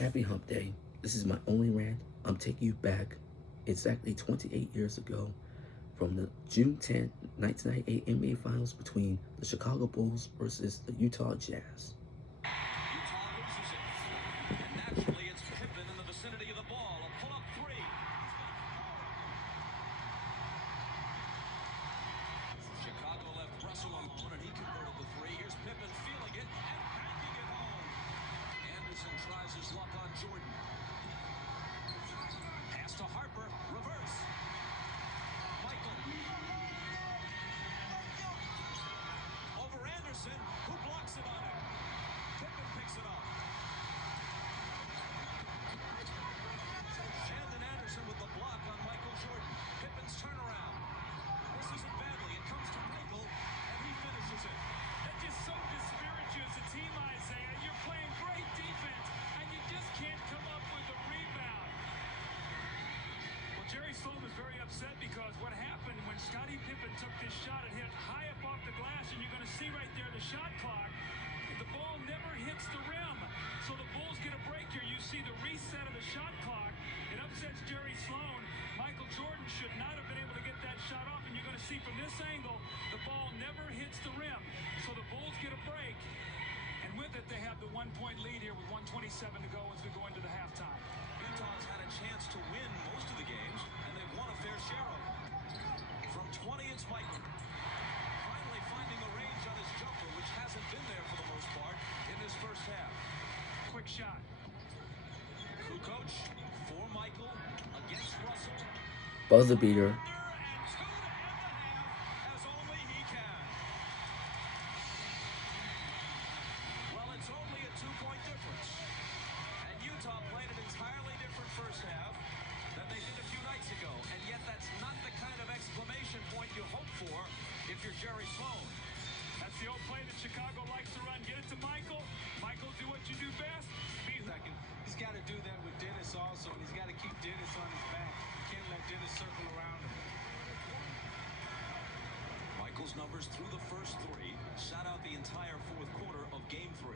Happy Hump Day. This is my only rant. I'm taking you back exactly 28 years ago from the June 10th, 1998 NBA Finals between the Chicago Bulls versus the Utah Jazz. Utah loses it. And naturally, it's Pippen in the vicinity of the ball. A pull-up three. Chicago left Russell alone, and he converted the three. Here's Pippen feeling it and banking it home. Anderson tries his luck on Jordan. Pass to Harper. Reverse. Michael. Over Anderson, who blocks it on it. Pippen picks it up. Shandon Anderson with the block on Michael Jordan. Pippen's turnaround. Misses it badly. It comes to Michael, and he finishes it. That just so dispirits you as a team, Isaiah. You're playing great defense, and you just can't come up with a rebound. Well, Jerry Sloan was very upset because what happened when Scottie Pippen took this shot, it hit high up off the glass, and you're going to see right there the shot clock. The ball never hits the rim, so the Bulls get a break here. You see the reset of the shot clock. It upsets Jerry Sloan. Michael Jordan should not have been able to get that shot off, and you're going to see from this angle, the ball never hits the rim. So the Bulls get a break, and with it, they have the 1-point lead here with 1:27 to go as we go into the halftime. Utah's had a chance to win most of the games, and they've won a fair share of them. From 20, it's Michael. Finally finding the range on his jumper, which hasn't been there for the most part in this first half. Quick shot. Kukoc for Michael against Russell. Buzzer beater. And two to end the half as only he can. Well, it's only a 2-point difference. And Utah played an entirely different first half than they did a few nights ago. And yet that's not the kind of exclamation point you hope for if you're Jerry Sloan. That's the old play that Chicago likes to run. Get it to Michael. Michael, do what you do best. Second. He's got to do that with Dennis also, and he's got to keep Dennis on his back. You can't let Dennis circle around him. Michael's numbers through the first three sat out the entire fourth quarter of Game 3.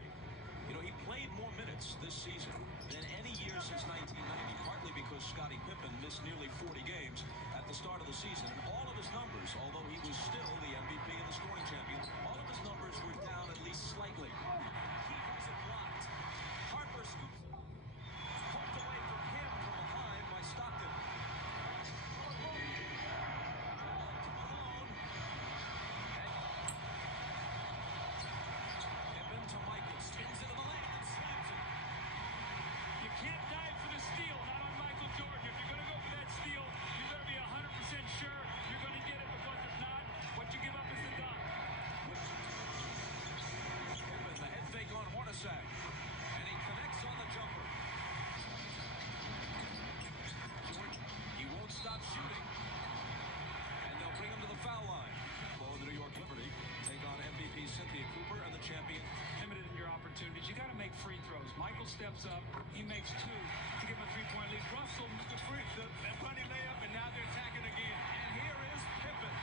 You know, he played more minutes this season than any year since 1990, partly because Scottie Pippen missed nearly 40 games at the start of the season. And all of his numbers, although he was still the MVP and the scoring champion, all of his numbers were down at least slightly. He has it blocked. Harper scoops it. Poked away from him from behind by Stockton. Pippen to Michael. Spins into the lane and slams it. You can't dive for the steal, not on Michael Jordan. If you're going to go for that steal, you better be 100% sure you're going to get it, because if not, what you give up is the dunk. Pippen, the head fake on Hornacek. And he connects on the jumper. Jordan, he won't stop shooting. And they'll bring him to the foul line. Ball in the New York Liberty. Take on MVP Cynthia Cooper and the champion. Limited in your opportunities. You got to make free throws. Michael steps up. He makes two to give him a 3-point lead. Russell, the funny layup, and now they're attacking again. And here is Pippen.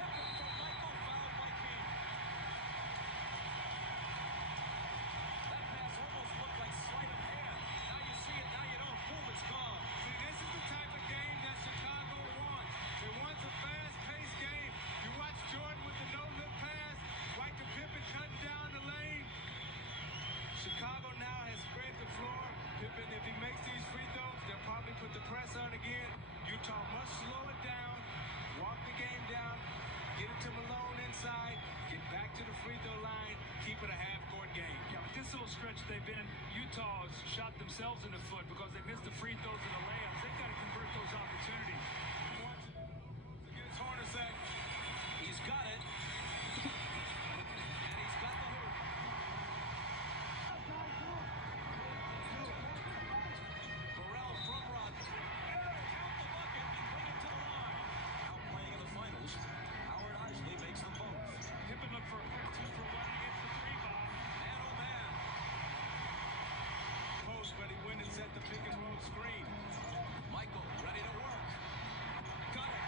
Pippen from Michael, fouled by King. That pass almost looked like sleight of hand. Now you see it, now you don't. Boom, it's gone. See, this is the type of game that Chicago wants. It wants a fast-paced game. You watch Jordan with the no-look pass, Michael Pippen cutting down the lane. Chicago now has spread the floor. Pippen, if he makes these free throws, they'll probably put the press on again. Utah must slow it down, walk the game down, get it to Malone inside, get back to the free throw line, keep it a half-court game. Yeah, but this little stretch they've been in, Utah's shot themselves in the foot because they missed the free throws and the layups. They've got to convert those opportunities. Against Hornacek. He's got it. And he's got the hoop. Burrell from Rodman. Count the bucket and bring it to the line. Out playing in the finals, Howard Isley makes them both. Pippen looked for a quick 2-for-1 against the 3-ball. Man, oh man. Post, but he went and set the pick and roll screen. Michael ready to work. Got it.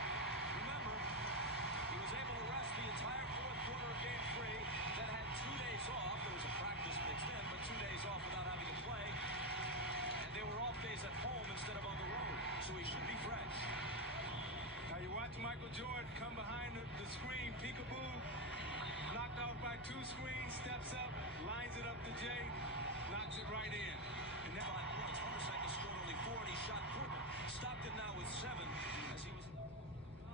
Remember, he was able to rest the 2 screen, steps up, lines it up to Jay, knocks it right in. And now 5 points. Hornacek has scored only 4, and he shot Portland. Stockton now with 7 as he was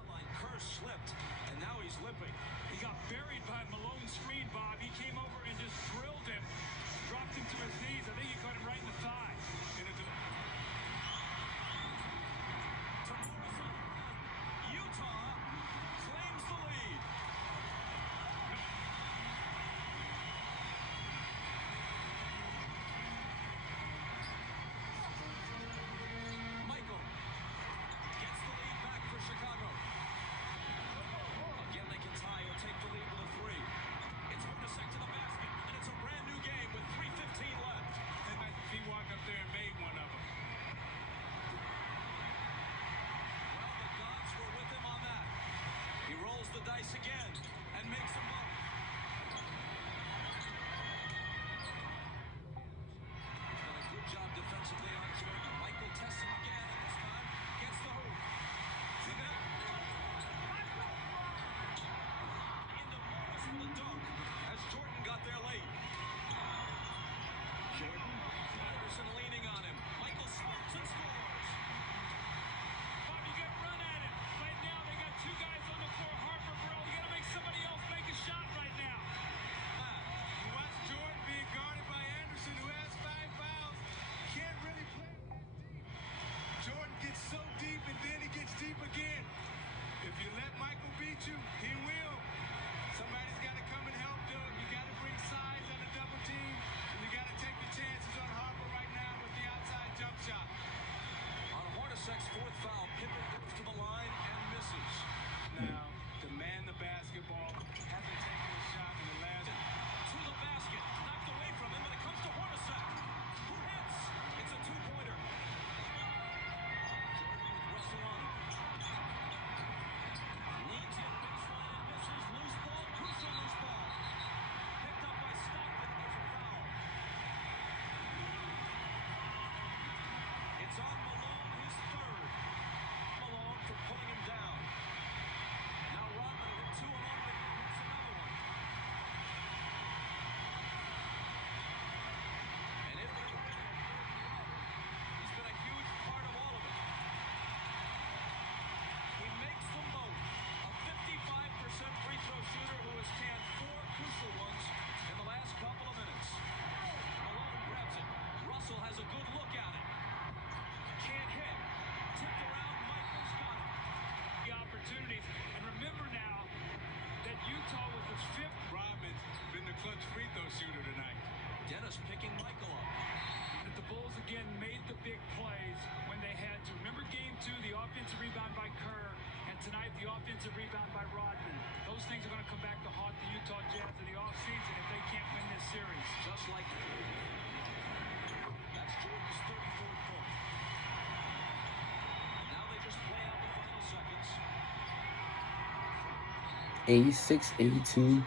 line. Kerr slipped, and now he's limping. He got buried by Malone's screen, Bob. He came over and just drilled him, dropped him to his knees. I think he caught him right in the thigh. To Morrison. Utah claims the lead. Michael gets the lead back for Chicago. Again, they can tie or take the lead with a 3. It's Hornacek to the basket, and it's a brand new game with 3:15 left. And he walked up there and made one of them. Well, the gods were with him on that. He rolls the dice again and makes them both. He's done a good job defensively on Jordan. Michael tests him again, and this time gets the hoop. Into Morris for the dunk as Jordan got there late. Jordan, Anderson leaning on him. Michael smokes and scores. Bob, you got to run at it. Right now, they got 2 guys on the floor. Harper, Burrell. You got to make somebody else make a shot right now. You watch Jordan being guarded by Anderson, who has 5 fouls. Can't really play that deep. Jordan gets so deep, and then he gets deep again. If you let Michael beat you, he will. Somebody's got to come and help, Doug. You got to bring size on a double team, and you got to take the chances on Harper right now with the outside jump shot. On Hornacek's 4th foul, Pippen goes to the line and misses. Now, to man the basketball, hasn't taken a shot in the last. To the basket, knocked away from him, but it comes to Hornacek, who hits. It's a 2-pointer. Jordan with Russell on him. Leans in baseline and misses. Loose ball, crucial loose ball. Picked up by Stockton. There's a foul. It's on Malone, his 3rd. Malone for pulling him down. Now Rodman hit 2 alone, but he hits another one. And if they win, he's been a huge part of all of it. He makes them both. A 55% free throw shooter who has canned 4 crucial ones in the last couple of minutes. Malone grabs it. Russell has a good look at it. Can't hit. Tipped around. Michael's got it. The opportunities. And remember now that Utah was the 5th. Rodman's been the clutch free throw shooter tonight. Dennis picking Michael up. That the Bulls again made the big plays when they had to. Remember game 2, the offensive rebound by Kerr, and tonight the offensive rebound by Rodman. Those things are going to come back to haunt the Utah Jazz in the offseason if they can't win this series. Just like that's Jordan's 34th point. And now they just play out the final seconds. 86-82,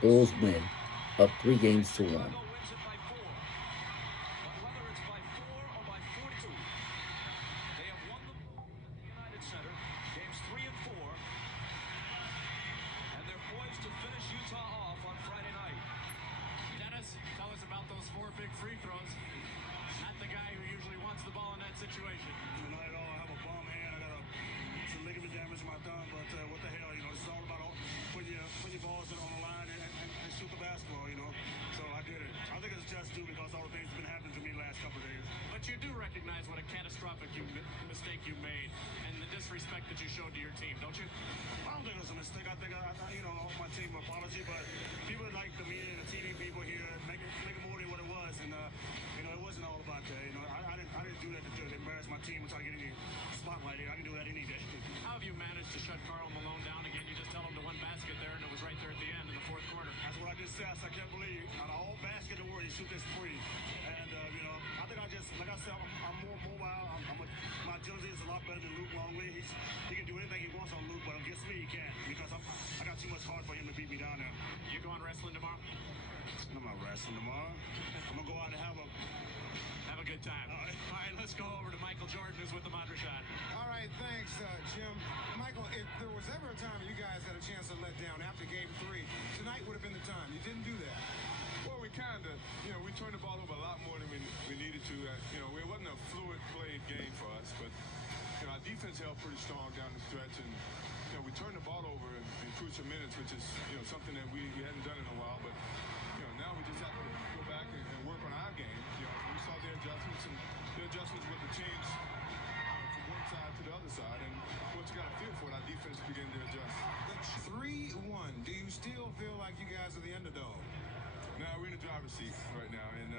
Bulls win, up 3 games to 1. Chicago wins it by 4. But whether it's by 4 or by 42, they have won the United Center, games 3 and 4. And they're poised to finish Utah off on Friday night. Dennis, tell us about those 4 big free throws. Not the guy who usually wants the ball in that situation. Not at all. I have a bum hand. I got some ligament damage in my thumb, but what the hell, it's all about putting your balls on the line and shoot the basketball, So I did it. I think it's just due because all the things have been happening to me the last couple of days. But you do recognize what a catastrophic mistake you made and the disrespect that you showed to your team, don't you? I don't think it was a mistake. I think I owe my team an apology, but people like the media and the TV people here make it more than what it was, and it wasn't all about that. I didn't do that to embarrass my team and try to get any spotlight. I can do that any day. How have you managed to shut Karl Malone down again? You just tell him to 1 basket there, and it was right there at the end in the 4th quarter. That's what I just said. I can't believe out of all basket in the world, he shoot this 3. And I think like I said, I'm more mobile. My agility is a lot better than Luke Longley. He can do anything he wants on Luke, but against me, he can't because I got too much heart for him to beat me down there. You going wrestling tomorrow? I'm not wrestling tomorrow. I'm gonna go out and have a good time. All right, let's go over to Michael Jordan, who's with the Madrashad. All right, thanks, Jim. Michael, if there was ever a time you guys had a chance to let down after game 3, tonight would have been the time. You didn't up pretty strong down the stretch, and we turned the ball over in crucial minutes, which is something that we hadn't done in a while. But now we just have to go back and work on our game. We saw their adjustments, and their adjustments with the teams from one side to the other side. And once you got a feel for it, our defense began to adjust. 3-1. Do you still feel like you guys are the underdog? Now we're in the driver's seat right now, and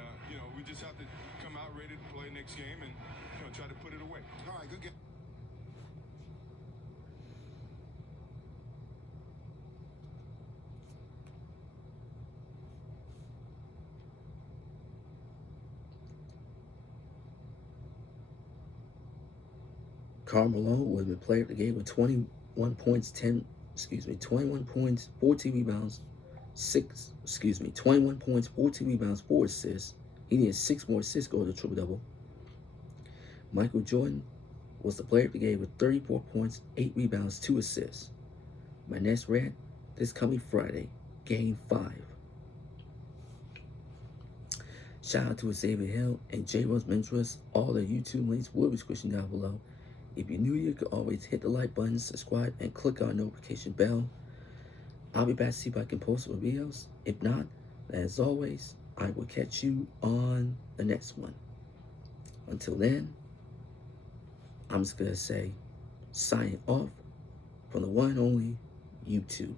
we just have to come out ready to play next game and try to put it away. All right, good game. Karl Malone was the player of the game with 21 points, 21 points, 14 rebounds, 21 points, 14 rebounds, 4 assists. He needed 6 more assists to go to triple-double. Michael Jordan was the player of the game with 34 points, 8 rebounds, 2 assists. My next rant this coming Friday, Game 5. Shout out to Xavier Hill and Jrose Almendras. All the YouTube links will be squishing down below. If you're new here, you can always hit the like button, subscribe, and click on the notification bell. I'll be back to see if I can post some videos. If not, as always, I will catch you on the next one. Until then, I'm just going to say, signing off from the one and only YouTube.